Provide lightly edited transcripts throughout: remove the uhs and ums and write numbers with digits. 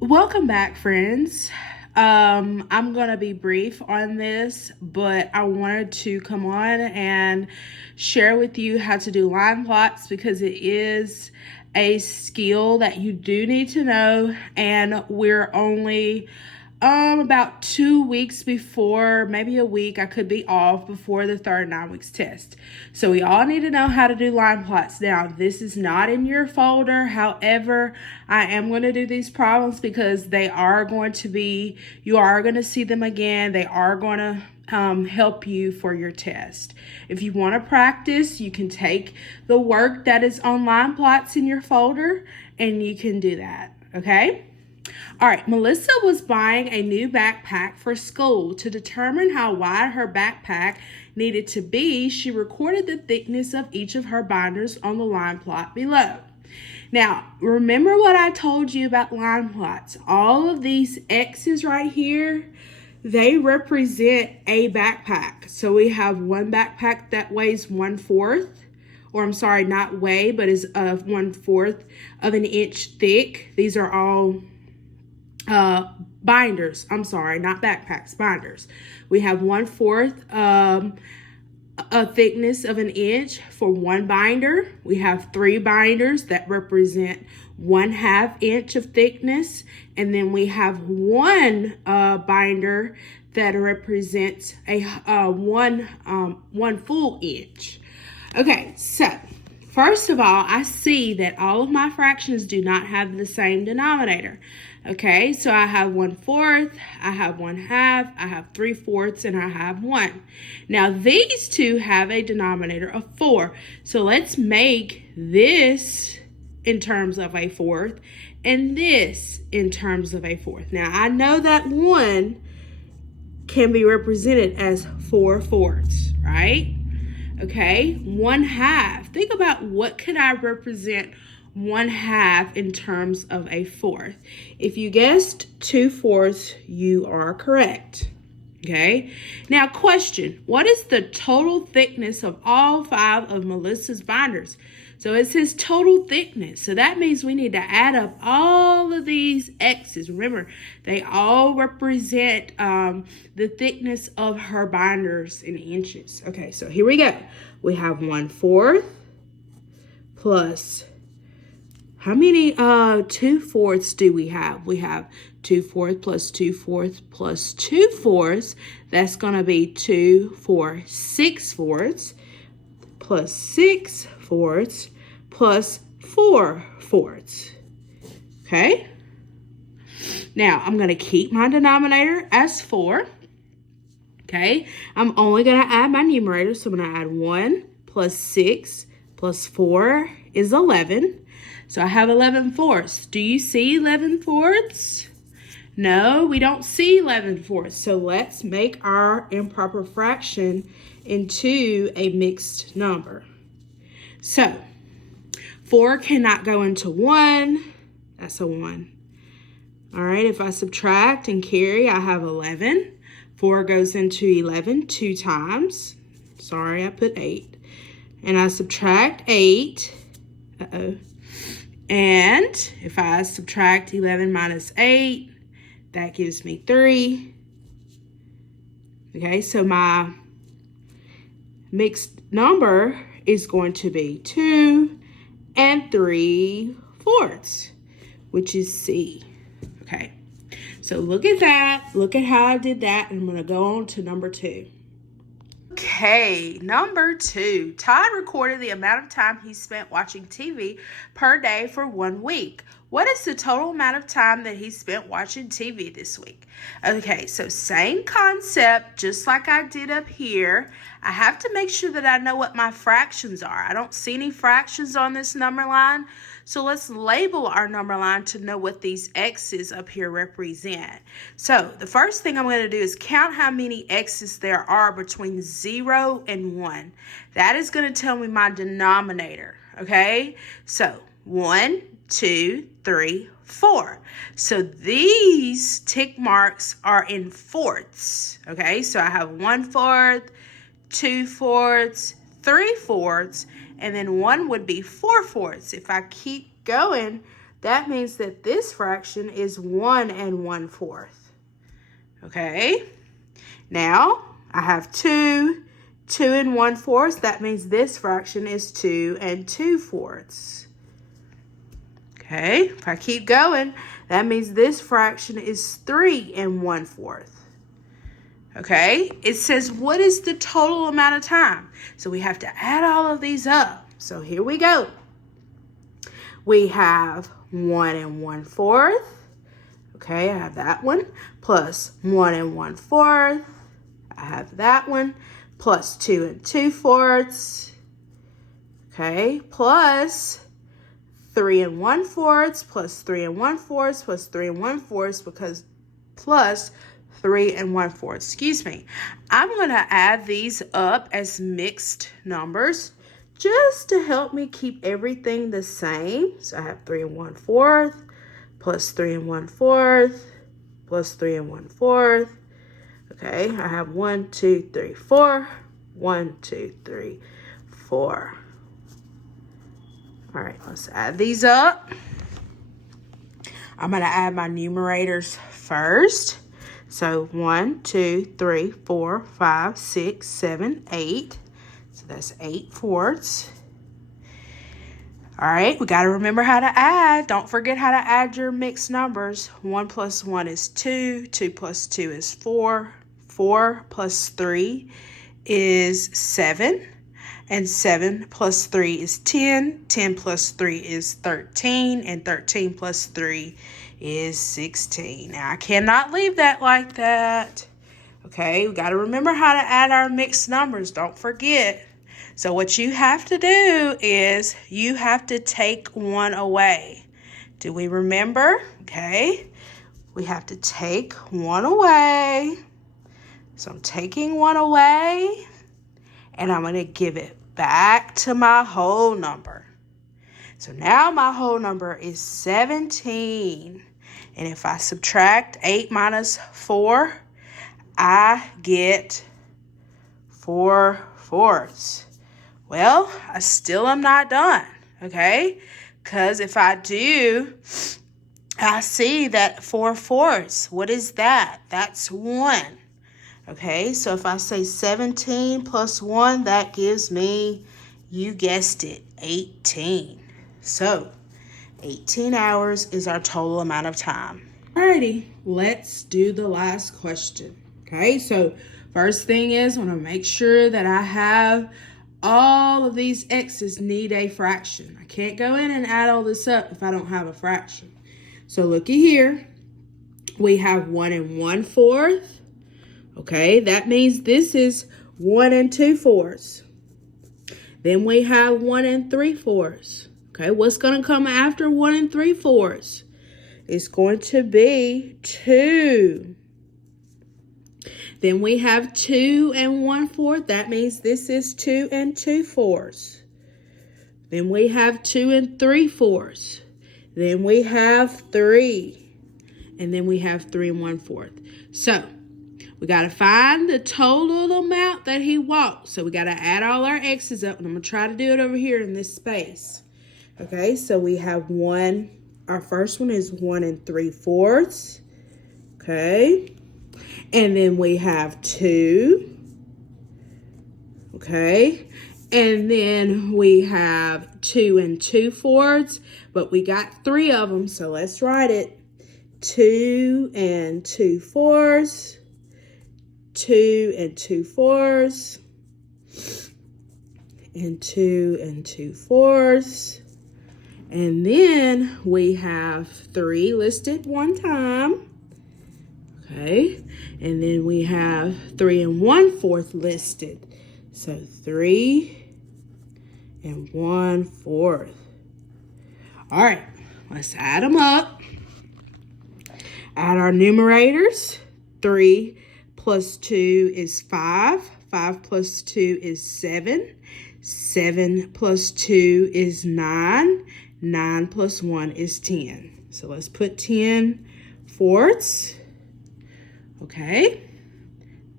Welcome back, friends. I'm going to be brief on this, but I wanted to come on and share with you how to do line plots because it is a skill that you do need to know, and we're only about 2 weeks before, maybe a week, I could be off before the third 9 weeks test. So we all need to know how to do line plots. Now, this is not in your folder. However, I am going to do these problems because they are going to be, you are going to see them again. They are going to help you for your test. If you want to practice, you can take the work that is on line plots in your folder and you can do that, okay? All right, Melissa was buying a new backpack for school. To determine how wide her backpack needed to be, she recorded the thickness of each of her binders on the line plot below. Now, remember what I told you about line plots. All of these X's right here, they represent a backpack. So we have one backpack that weighs 1/4, or I'm sorry, not weigh, but is 1/4 of an inch thick. These are all binders. I'm sorry, not backpacks, binders. We have 1/4 a thickness of an inch for one binder. We have 3 binders that represent 1/2 inch of thickness, and then we have one binder that represents a one full inch. Okay, so first of all, I see that all of my fractions do not have the same denominator. Okay, so I have 1/4, I have 1/2, I have 3/4, and I have 1. Now, these two have a denominator of 4. So let's make this in terms of a fourth and this in terms of a fourth. Now, I know that 1 can be represented as 4/4, right? Okay, 1/2. Think about what could I represent 1/2 in terms of a fourth. If you guessed 2/4, you are correct. Okay, now question, what is the total thickness of all 5 of Melissa's binders? So it says total thickness. So that means we need to add up all of these X's. Remember, they all represent the thickness of her binders in inches. Okay, so here we go. We have 1/4 plus, how many 2/4 do we have? We have 2/4 plus 2/4 plus 2/4. That's going to be 2, 4, 6/4 plus 6/4 plus 4/4. Okay? Now, I'm going to keep my denominator as 4. Okay? I'm only going to add my numerator, so I'm going to add 1 plus 6 plus 4 is 11. So I have 11/4. Do you see 11/4? No, we don't see 11/4. So let's make our improper fraction into a mixed number. So 4 cannot go into 1. That's a 1. All right, if I subtract and carry, I have 11. 4 goes into 11 2 times. Sorry, I put 8. And I subtract 8. And if I subtract 11 minus 8, that gives me 3. Okay, so my mixed number is going to be 2 and 3/4, which is C. Okay, so look at that. Look at how I did that. And I'm going to go on to number 2. Okay, number 2. Todd recorded the amount of time he spent watching TV per day for 1 week. What is the total amount of time that he spent watching TV this week? Okay, so same concept, just like I did up here. I have to make sure that I know what my fractions are. I don't see any fractions on this number line. So let's label our number line to know what these X's up here represent. So the first thing I'm going to do is count how many X's there are between 0 and 1. That is going to tell me my denominator, okay? So 1, 2, 3, 4. So these tick marks are in fourths, okay? So I have 1/4, 2/4, 3/4, and then 1 would be 4/4. If I keep going, that means that this fraction is 1 1/4. Okay? Now, I have 2 1/4. That means this fraction is 2 2/4. Okay, if I keep going, that means this fraction is 3 1/4. Okay, it says what is the total amount of time? So we have to add all of these up. So here we go. We have 1 1/4. Okay, I have that one. Plus 1 1/4. I have that one. Plus 2 2/4. Okay, plus 3 1/4, plus 3 1/4, plus 3 1/4, because plus 3 1/4. Excuse me. I'm going to add these up as mixed numbers just to help me keep everything the same. So I have 3 1/4, plus 3 1/4, plus 3 1/4. Okay, I have 1, 2, 3, 4. 1, 2, 3, 4. All right, let's add these up. I'm going to add my numerators first. So 1, 2, 3, 4, 5, 6, 7, 8. So that's 8/4. All right, we got to remember how to add. Don't forget how to add your mixed numbers. 1 plus 1 is 2. 2 plus 2 is 4. 4 plus 3 is 7. And 7 plus 3 is 10. 10 plus 3 is 13. And 13 plus 3 is 16. Now, I cannot leave that like that. Okay, we got to remember how to add our mixed numbers. Don't forget. So what you have to do is you have to take 1 away. Do we remember? Okay, we have to take 1 away. So I'm taking 1 away, and I'm going to give it back to my whole number. So now my whole number is 17. And if I subtract 8 minus 4, I get 4/4. Well, I still am not done, okay? Because if I do, I see that 4/4. What is that? That's 1. Okay, so if I say 17 plus 1, that gives me, you guessed it, 18. So 18 hours is our total amount of time. Alrighty, let's do the last question. Okay, so first thing is I want to make sure that I have all of these x's need a fraction. I can't go in and add all this up if I don't have a fraction. So looky here. We have 1 1/4. Okay, that means this is 1 2/4. Then we have 1 3/4. Okay, what's going to come after 1 3/4? It's going to be 2. Then we have 2 1/4. That means this is 2 2/4. Then we have 2 3/4. Then we have 3. And then we have 3 1/4. So we got to find the total amount that he walked. So we got to add all our x's up. And I'm going to try to do it over here in this space. Okay, so we have 1. Our first one is 1 3/4. Okay. And then we have 2. Okay. And then we have 2 2/4. But we got 3 of them. So let's write it. 2 2/4. 2 2/4, and 2 2/4, and then we have 3 listed one time, okay, and then we have 3 1/4 listed, so 3 1/4. All right, let's add them up. Add our numerators. 3 plus 2 is 5. 5 plus 2 is 7. 7 plus 2 is 9. 9 plus 1 is 10. So let's put 10/4. Okay.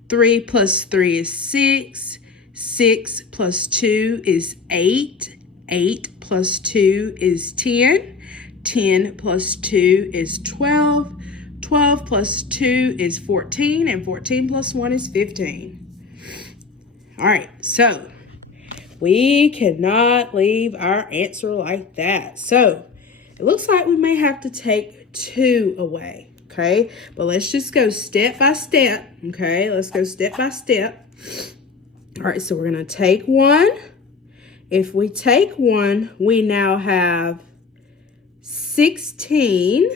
3 plus 3 is 6. 6 plus 2 is 8. 8 plus 2 is 10. 10 plus 2 is 12. 12 plus 2 is 14, and 14 plus 1 is 15. All right, so we cannot leave our answer like that. So it looks like we may have to take 2 away, okay? But let's just go step by step, okay? Let's go step by step. All right, so we're going to take 1. If we take 1, we now have 16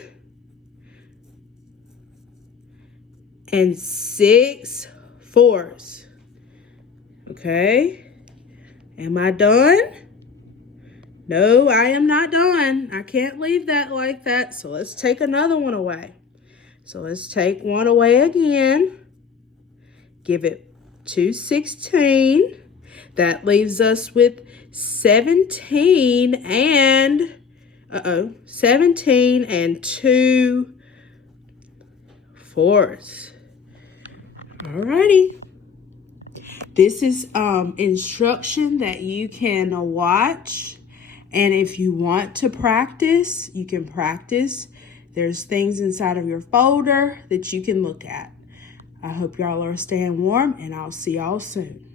and 6 fours. Okay, am I done? No, I am not done. I can't leave that like that. So let's take another one away. So let's take 1 away again. Give it 2 16. That leaves us with 17 and 17 and 2 fours. Alrighty. This is instruction that you can watch, and if you want to practice, you can practice. There's things inside of your folder that you can look at. I hope y'all are staying warm, and I'll see y'all soon.